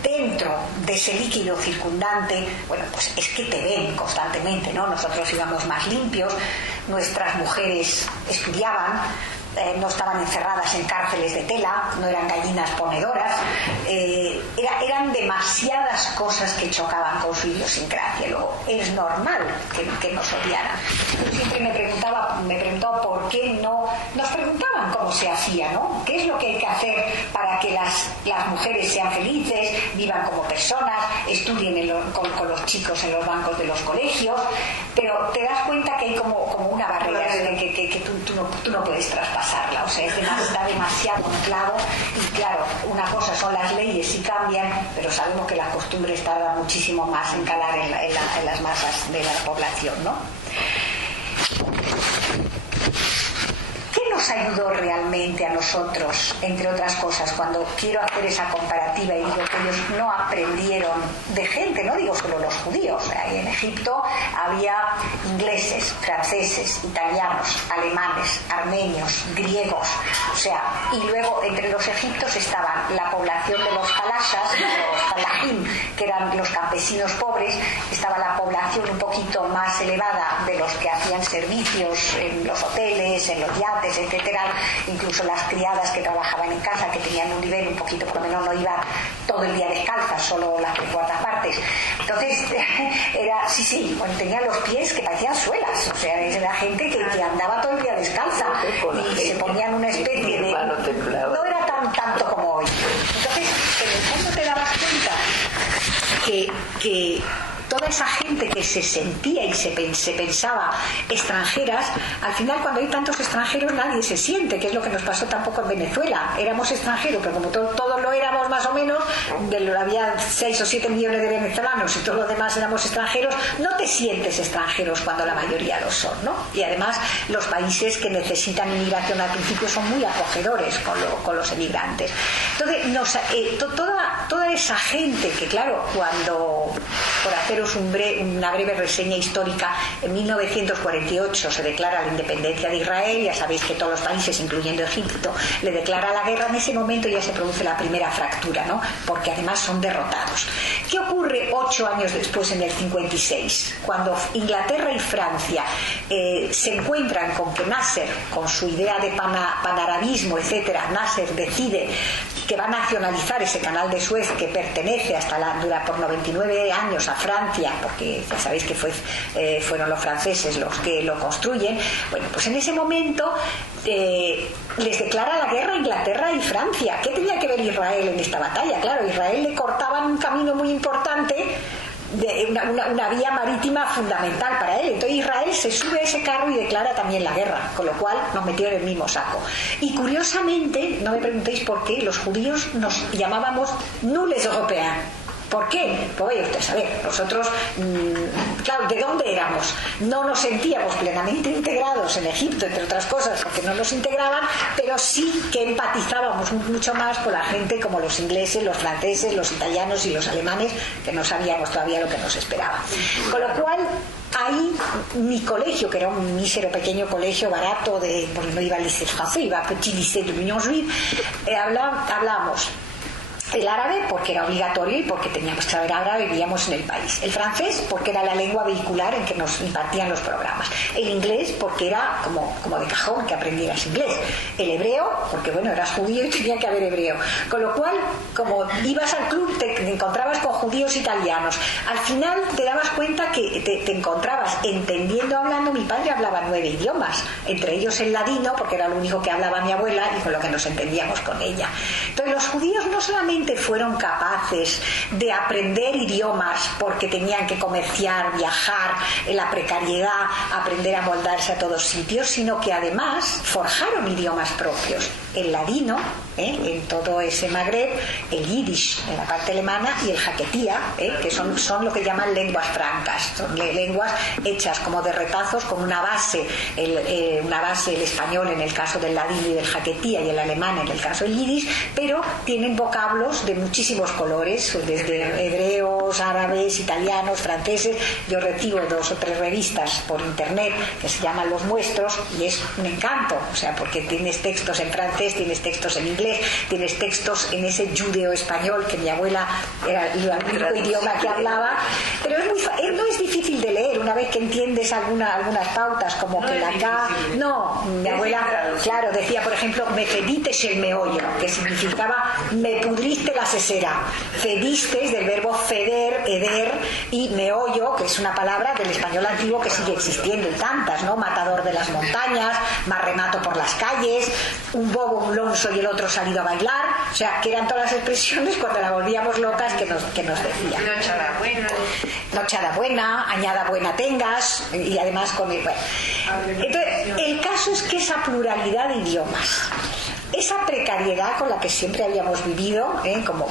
dentro de ese líquido circundante, bueno, pues es que te ven constantemente, ¿no? Nosotros íbamos más limpios, nuestras mujeres estudiaban, no estaban encerradas en cárceles de tela, no eran gallinas ponedoras, eran demasiadas cosas que chocaban con su idiosincrasia. Luego, es normal que nos odiaran. Yo siempre me preguntaba por qué no, nos preguntaban cómo se hacía, ¿no? ¿Qué es lo que hay que hacer para que las mujeres sean felices, vivan como personas, estudien con los chicos en los bancos de los colegios? Pero te das cuenta que hay como una barrera que tú no puedes traspasar. O sea, está demasiado anclado y claro, una cosa son las leyes y cambian, pero sabemos que las costumbres tardan muchísimo más en calar en las masas de la población, ¿no? ¿Qué nos ayudó realmente a nosotros, entre otras cosas, cuando quiero hacer esa comparativa y digo que ellos no aprendieron de gente, no digo solo los judíos, en Egipto había ingleses, franceses, italianos, alemanes, armenios, griegos, o sea, y luego entre los egipcios estaban la población de los falashas, los falahim, que eran los campesinos pobres, estaba la población un poquito más elevada de los que hacían servicios en los hoteles, en los yates, etcétera, incluso las criadas que trabajaban en casa, que tenían un nivel un poquito, por lo menos no iban todo el día descalzas, solo las 3/4 partes. Entonces era, bueno, tenían los pies que parecían suelas, o sea, era gente que andaba todo el día descalza y se ponían una especie de... No era tanto como hoy. Entonces, en el fondo te dabas cuenta que toda esa gente que se sentía y se pensaba extranjeras, al final cuando hay tantos extranjeros nadie se siente, que es lo que nos pasó tampoco en Venezuela. Éramos extranjeros, pero como todos lo éramos más o menos, había 6 o 7 millones de venezolanos y todos los demás éramos extranjeros, no te sientes extranjeros cuando la mayoría lo son, ¿no? Y además los países que necesitan inmigración al principio son muy acogedores con los emigrantes. Entonces, toda esa gente que, claro, cuando, por haceros una breve reseña histórica, en 1948 se declara la independencia de Israel, ya sabéis que todos los países, incluyendo Egipto, le declara la guerra. En ese momento ya se produce la primera fractura, ¿no? Porque además son derrotados. ¿Qué ocurre 8 años después, en el 56? Cuando Inglaterra y Francia se encuentran con que Nasser, con su idea de panarabismo, etcétera, Nasser decide que va a nacionalizar ese canal de Suez que pertenece dura por 99 años a Francia, porque ya sabéis que fueron los franceses los que lo construyen. Bueno, pues en ese momento les declara la guerra a Inglaterra y Francia. ¿Qué tenía que ver Israel en esta batalla? Claro, Israel le cortaban un camino muy importante, una vía marítima fundamental para él. Entonces Israel se sube a ese carro y declara también la guerra, con lo cual nos metieron en el mismo saco. Y curiosamente, no me preguntéis por qué, los judíos nos llamábamos nous les européens. ¿Por qué? Pues vaya usted a saber, nosotros, claro, ¿de dónde éramos? No nos sentíamos plenamente integrados en Egipto, entre otras cosas, porque no nos integraban, pero sí que empatizábamos mucho más con la gente como los ingleses, los franceses, los italianos y los alemanes, que no sabíamos todavía lo que nos esperaba. Con lo cual, ahí mi colegio, que era un mísero pequeño colegio barato, porque no iba al lycée français, iba al petit lycée de l'Union Juive, hablábamos el árabe porque era obligatorio y porque teníamos que saber árabe, vivíamos en el país. El francés porque era la lengua vehicular en que nos impartían los programas. El inglés porque era como de cajón que aprendieras inglés. El hebreo porque, bueno, eras judío y tenía que haber hebreo. Con lo cual, como ibas al club, te encontrabas con judíos italianos. Al final te dabas cuenta que te encontrabas entendiendo, hablando. Mi padre hablaba 9 idiomas, entre ellos el ladino, porque era lo único que hablaba mi abuela y con lo que nos entendíamos con ella. Entonces los judíos no solamente fueron capaces de aprender idiomas porque tenían que comerciar, viajar, en la precariedad, aprender a moldarse a todos sitios, sino que además forjaron idiomas propios. El ladino, en todo ese Magreb, el yiddish en la parte alemana y el jaquetía, que son lo que llaman lenguas francas, son lenguas hechas como de retazos con una base, el español en el caso del ladino y del jaquetía, y el alemán en el caso del yiddish, pero tienen vocablos de muchísimos colores, desde hebreos, árabes, italianos, franceses. Yo recibo 2 o 3 revistas por internet que se llaman Los Nuestros y es un encanto, o sea, porque tienes textos en francés, tienes textos en inglés, tienes textos en ese judeo español que mi abuela era el único idioma que hablaba, pero no es difícil de leer una vez que entiendes algunas pautas, como que la K, no, mi abuela, claro, decía, por ejemplo, me fedites el meollo, que significaba me pudriste la sesera. Fediste es del verbo feder, heder, y meollo, que es una palabra del español antiguo que sigue existiendo, y tantas, ¿no? Matador de las montañas, marremato por las calles, un bobo, un lonso y el otro salido a bailar, o sea, que eran todas las expresiones cuando la volvíamos locas que nos decían. Nochada buena, añada buena tengas, y además con el... Bueno. Entonces, el caso es que esa pluralidad de idiomas, esa precariedad con la que siempre habíamos vivido, como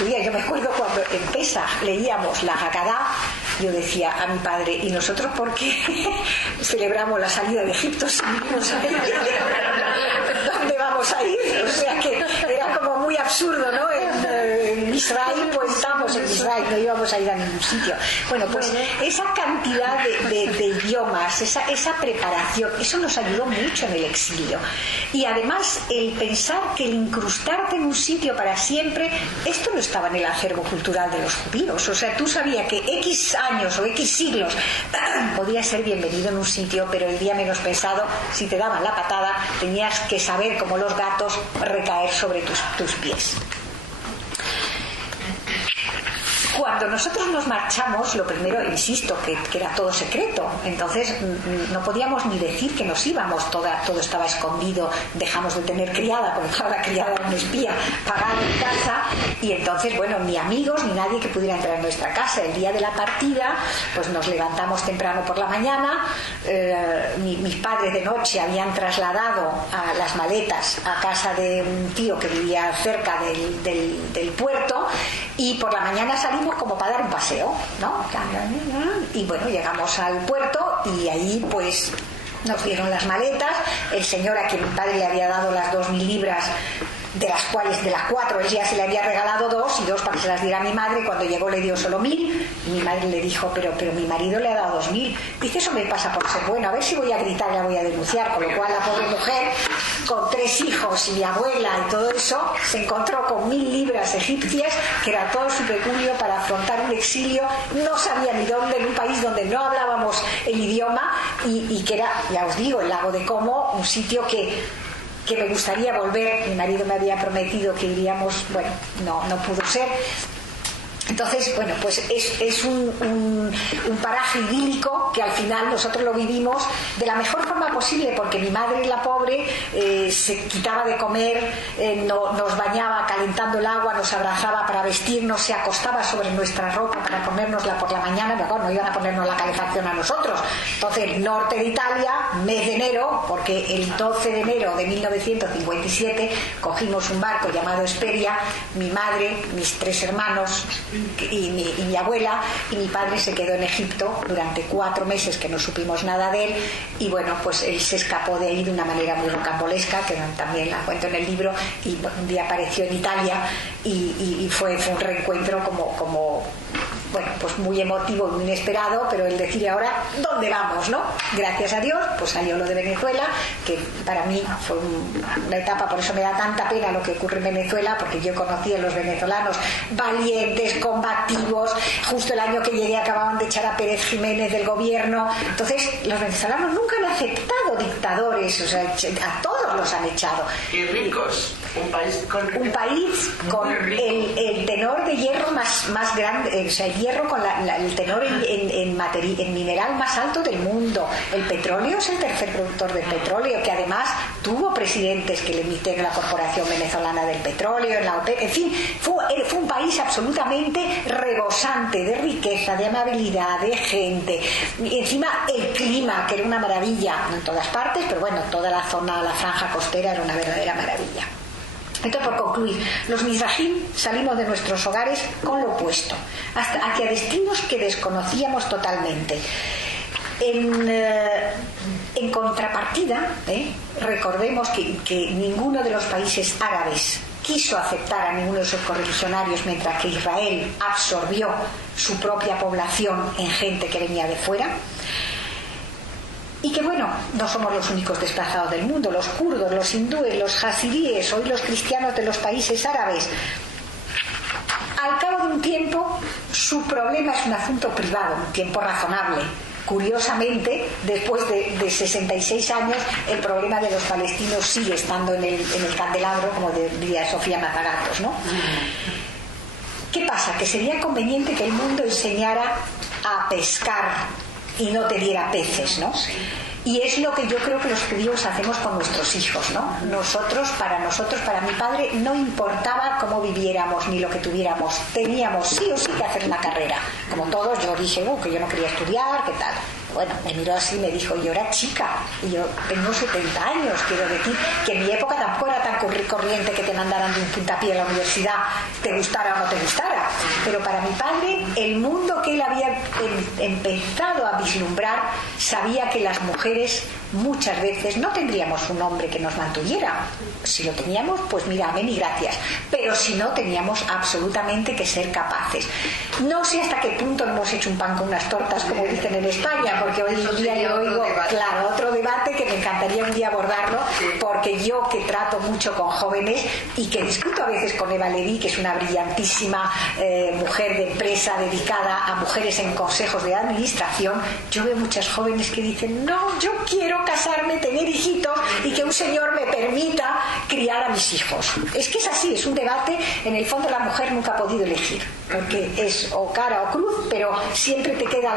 yo me acuerdo cuando en Pesaj leíamos la Haggadah, yo decía a mi padre, ¿y nosotros por qué celebramos la salida de Egipto si no sabemos dónde vamos a ir? O sea que era como muy absurdo, ¿no? En Israel, pues estamos en Israel, no íbamos a ir a ningún sitio. Bueno, pues esa cantidad de idiomas, esa preparación, eso nos ayudó mucho en el exilio. Y además el pensar que el incrustarte en un sitio para siempre, esto no estaba en el acervo cultural de los judíos. O sea, tú sabías que X años o X siglos podías ser bienvenido en un sitio, pero el día menos pensado, si te daban la patada, tenías que saber, como los gatos, recaer sobre tus pies. Cuando nosotros nos marchamos, lo primero, insisto, que era todo secreto, entonces no podíamos ni decir que nos íbamos, todo estaba escondido, dejamos de tener criada, porque toda la criada era una espía pagada en casa, y entonces, bueno, ni amigos ni nadie que pudiera entrar en nuestra casa. El día de la partida, pues nos levantamos temprano por la mañana, mis padres de noche habían trasladado a las maletas a casa de un tío que vivía cerca del puerto, y por la mañana salimos como para dar un paseo, ¿no? Y bueno, llegamos al puerto y ahí pues nos dieron las maletas. El señor a quien mi padre le había dado las 2.000 libras, de las 4 él ya se le había regalado 2 y 2 para que se las diera a mi madre. Cuando llegó le dio solo 1.000 y mi madre le dijo, pero mi marido le ha dado 2.000. Dice, eso me pasa por ser bueno, a ver si voy a gritar, la voy a denunciar. Con lo cual la pobre mujer, con 3 hijos y mi abuela y todo eso, se encontró con 1.000 libras egipcias, que era todo su peculio para afrontar un exilio, no sabía ni dónde, en un país donde no hablábamos el idioma, y que era, ya os digo, el lago de Como, un sitio que me gustaría volver. Mi marido me había prometido que iríamos, bueno, no pudo ser. Entonces, bueno, pues es un paraje idílico que al final nosotros lo vivimos de la mejor forma posible, porque mi madre, la pobre, se quitaba de comer, nos bañaba calentando el agua, nos abrazaba para vestirnos, se acostaba sobre nuestra ropa para ponérnosla por la mañana. Mejor no iban a ponernos la calefacción a nosotros. Entonces, norte de Italia, mes de enero, porque el 12 de enero de 1957 cogimos un barco llamado Hesperia, mi madre, mis 3 hermanos y mi abuela, y mi padre se quedó en Egipto durante 4 meses que no supimos nada de él. Y bueno, pues él se escapó de ahí de una manera muy rocambolesca, que también la cuento en el libro, y bueno, un día apareció en Italia y fue un reencuentro como bueno, pues muy emotivo, muy inesperado, pero el decir ahora, ¿dónde vamos, no? Gracias a Dios, pues salió lo de Venezuela, que para mí fue una etapa, por eso me da tanta pena lo que ocurre en Venezuela, porque yo conocí a los venezolanos valientes, combativos. Justo el año que llegué acababan de echar a Pérez Jiménez del gobierno. Entonces, los venezolanos nunca han aceptado dictadores, o sea, a todos los han echado. Y ricos, un país con el tenor de hierro más grande, o sea, el hierro con el tenor en mineral más alto del mundo. El petróleo es el tercer productor del petróleo, que además tuvo presidentes que le emiten la Corporación Venezolana del Petróleo, en la OPEP, en fin, fue un país absolutamente rebosante de riqueza, de amabilidad, de gente, y encima el clima, que era una maravilla, no en todas partes, pero bueno, toda la zona, la franja franja costera era una verdadera maravilla. Entonces, por concluir, los Mizrahim salimos de nuestros hogares con lo opuesto, hacia destinos que desconocíamos totalmente. En contrapartida, recordemos que ninguno de los países árabes quiso aceptar a ninguno de sus correligionarios, mientras que Israel absorbió su propia población en gente que venía de fuera. Y que bueno, no somos los únicos desplazados del mundo, los kurdos, los hindúes, los hasidíes, hoy los cristianos de los países árabes. Al cabo de un tiempo, su problema es un asunto privado, un tiempo razonable. Curiosamente, después de 66 años, el problema de los palestinos sigue estando en el candelabro, como diría Sofía Mazagatos, ¿no? ¿Qué pasa? Que sería conveniente que el mundo enseñara a pescar y no te diera peces, ¿no? Y es lo que yo creo que los judíos hacemos con nuestros hijos, ¿no? Para mi padre, no importaba cómo viviéramos ni lo que tuviéramos. Teníamos sí o sí que hacer una carrera. Como todos, yo dije, que yo no quería estudiar, ¿qué tal? Bueno, me miró así y me dijo, yo era chica y yo tengo 70 años, quiero decir que en mi época tampoco era tan corriente que te mandaran de un puntapié a la universidad, te gustara o no te gustara. Pero para mi padre, el mundo que él había empezado a vislumbrar, sabía que las mujeres muchas veces no tendríamos un hombre que nos mantuviera. Si lo teníamos, pues mira, amén y gracias. Pero si no, teníamos absolutamente que ser capaces. No sé hasta qué punto hemos hecho un pan con unas tortas, como dicen en España, porque hoy en día yo oigo, claro, otro debate que me encantaría un día abordarlo, porque yo que trato mucho con jóvenes y que discuto a veces con Eva Levy, que es una brillantísima mujer de empresa dedicada a mujeres en consejos de administración, yo veo muchas jóvenes que dicen, no, yo quiero casarme, tener hijitos y que un señor me permita criar a mis hijos. Es que es así, es un debate. En el fondo la mujer nunca ha podido elegir, porque es o cara o cruz, pero siempre te queda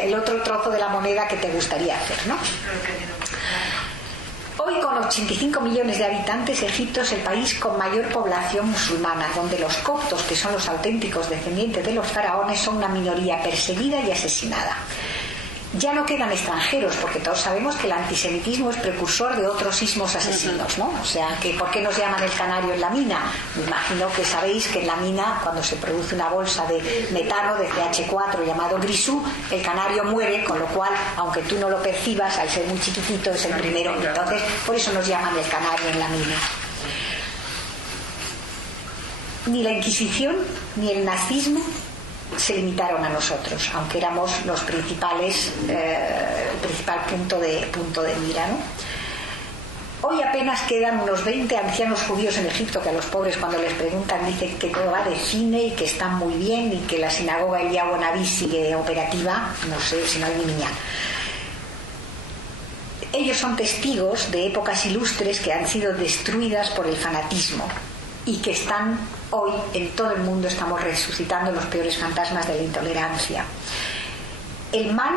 el otro trozo de la moneda que te gustaría hacer, ¿no? Hoy, con 85 millones de habitantes, Egipto es el país con mayor población musulmana, donde los coptos, que son los auténticos descendientes de los faraones, son una minoría perseguida y asesinada. Ya no quedan extranjeros, porque todos sabemos que el antisemitismo es precursor de otros ismos asesinos, ¿no? O sea, que ¿por qué nos llaman el canario en la mina? Me imagino que sabéis que en la mina, cuando se produce una bolsa de metano, de CH4 llamado grisú, el canario muere, con lo cual, aunque tú no lo percibas, al ser muy chiquitito, es el primero. Entonces, por eso nos llaman el canario en la mina. Ni la Inquisición ni el nazismo se limitaron a nosotros, aunque éramos los principales, el principal punto de mira, ¿no? Hoy apenas quedan unos 20 ancianos judíos en Egipto que a los pobres, cuando les preguntan, dicen que todo va de cine y que están muy bien y que la sinagoga Eliyahu Naví sigue operativa. No sé si no hay ni niña. Ellos son testigos de épocas ilustres que han sido destruidas por el fanatismo y que están hoy en todo el mundo. Estamos resucitando los peores fantasmas de la intolerancia. El mal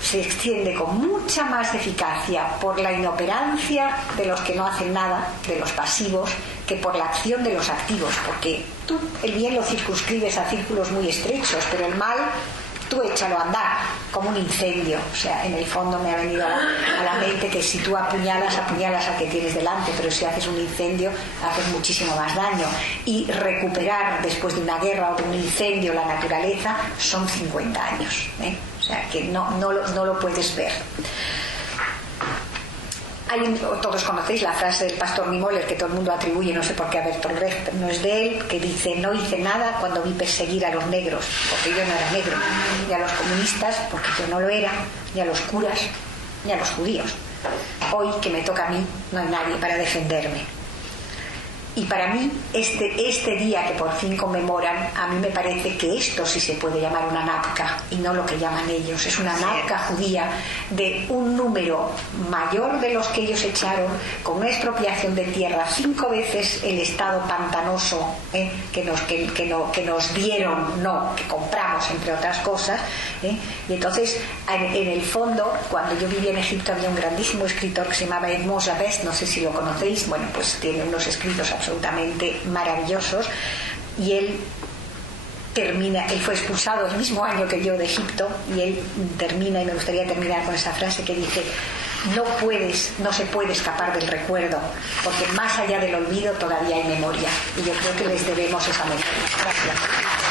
se extiende con mucha más eficacia por la inoperancia de los que no hacen nada, de los pasivos, que por la acción de los activos, porque tú el bien lo circunscribes a círculos muy estrechos, pero el mal tú échalo a andar como un incendio. O sea, en el fondo me ha venido a la mente que si tú apuñalas al que tienes delante, pero si haces un incendio haces muchísimo más daño. Y recuperar después de una guerra o de un incendio la naturaleza son 50 años, ¿eh? O sea, que no lo puedes ver. Todos conocéis la frase del pastor Niemöller, que todo el mundo atribuye, no sé por qué, a Bertolt Brecht, no es de él, que dice: no hice nada cuando vi perseguir a los negros, porque yo no era negro, ni a los comunistas, porque yo no lo era, ni a los curas, ni a los judíos. Hoy, que me toca a mí, no hay nadie para defenderme. Y para mí, este día que por fin conmemoran, a mí me parece que esto sí se puede llamar una napka, y no lo que llaman ellos. Es una napka judía de un número mayor de los que ellos echaron, con una expropiación de tierra 5 veces el estado pantanoso que nos dieron, que compramos, entre otras cosas. Y entonces, en el fondo, cuando yo vivía en Egipto, había un grandísimo escritor que se llamaba Edmond Javest, no sé si lo conocéis. Bueno, pues tiene unos escritos absolutamente maravillosos, y él fue expulsado el mismo año que yo de Egipto, y él termina, y me gustaría terminar con esa frase que dice: no se puede escapar del recuerdo, porque más allá del olvido todavía hay memoria, y yo creo que les debemos esa memoria. Gracias.